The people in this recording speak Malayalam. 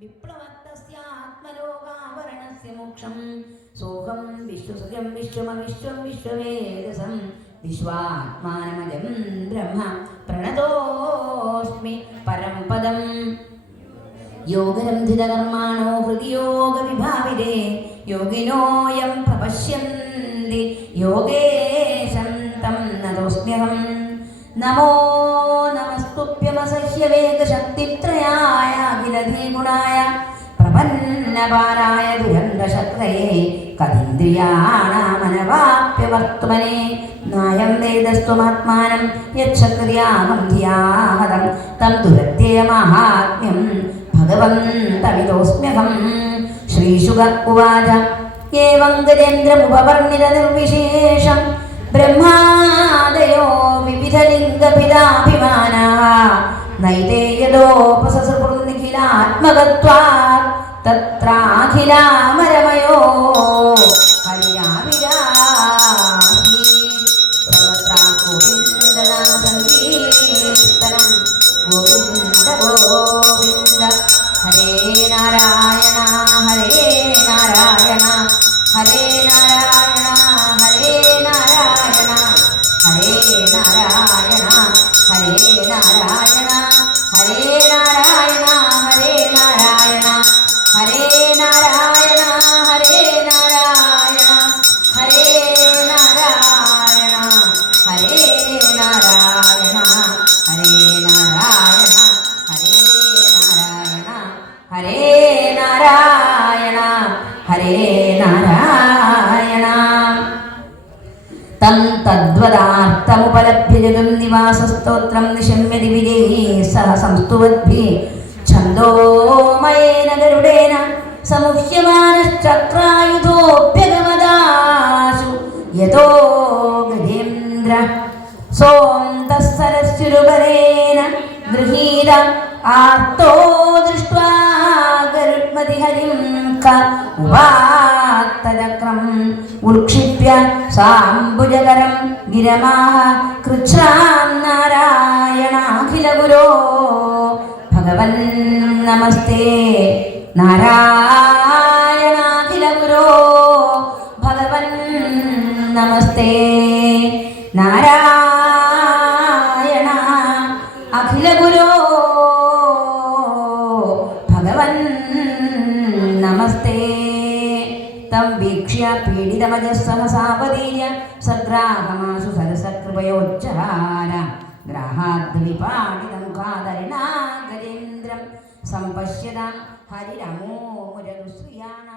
വിപ്ലവത്തസ്യാത്മലോകാവരണസ്യ മോക്ഷം. സോഹം വിശ്വസുജം വിശ്വമവിശ്വം വിശ്വവേദസം വിശ്വാത്മാനമജം ബ്രഹ്മ പ്രണതോസ്മി പരം പദം. യോഗരന്ധിതകർമാണോ ഹൃദിയോഗവിഭാവിതേ? യോഗിനോയം പ്രപശ്യന്തി വേഗശക്തിത്രയായ അഖിലധീഗുണായ പ്രപന്നപാരായ ദുരന്തശക്തയെ കതീന്ദ്രിയാണാമനവാപ്യ വർത്തുമനെ നായം വേദസ്ത്വമാത്മാനം യക്ഷക്രിയാമം ധിയാഹതം തം ദുരത്യയമാഹാത്മ്യം ഭഗവന്തമിതോസ്മ്യഹം ശ്രീശുക ഉവാച ഏവം ഗജേന്ദ്രമുപവർണിത നിർവിശേഷം ബ്രഹ്മാദയോ വിവിധലിംഗപിതാഭിമാനാ നൈതേയതോപസൃപുർനിഖിലാത്മകത്വാത് തത്രാഖിലാമരമയോ ഹരിരാവിരാസി സർവത്ര ഗോവിന്ദ నారాయణ హరే నారాయణ హరే నారాయణ హరే నారాయణ హరే నారాయణ హరే నారాయణ హరే నారాయణ హరే నారాయణ. తం తద్వదార్థముపలభ్య జగం నివాసస్తోత్రం నిశమ్య దివిజే సహ సంస్తువద్భి ఛందోమయే സമുഹ്യമാനശ്ചക്രായുധോപ്യഗമദാശു യഥോ ഗജേന്ദ്ര സോം തസ്സരസ്യുരുപരേന ഗൃഹീത ആർത്തോ ദൃഷ്ട്വാ ഗരുഡ്മതി ഹരിം ക ഉപാത്തചക്രം ഉൽക്ഷിപ്യ സാംബുജകരം ഗിരമാഹ കൃച്ഛാം നാരായണാഖില ഗുരോ ഭഗവൻ നമസ്തേ. നാരായണാഖിലപുരോ ഭഗവൻ നമസ്തേ. നാരായണ അഖിലപുരോ ഭഗവൻ നമസ്തേ. തം വീക്ഷ്യ പീഡിതമജസ്സഹസാവതീയ സഗ്രാഹമാസു സരസകൃപയോച്ചാര ഗ്രാഹാദ്വിപാണിതമുഖാതരുണാഗജേന്ദ്രം സംപശ്യതാം ഹരിരമോ മുരനുശ്രിയാണ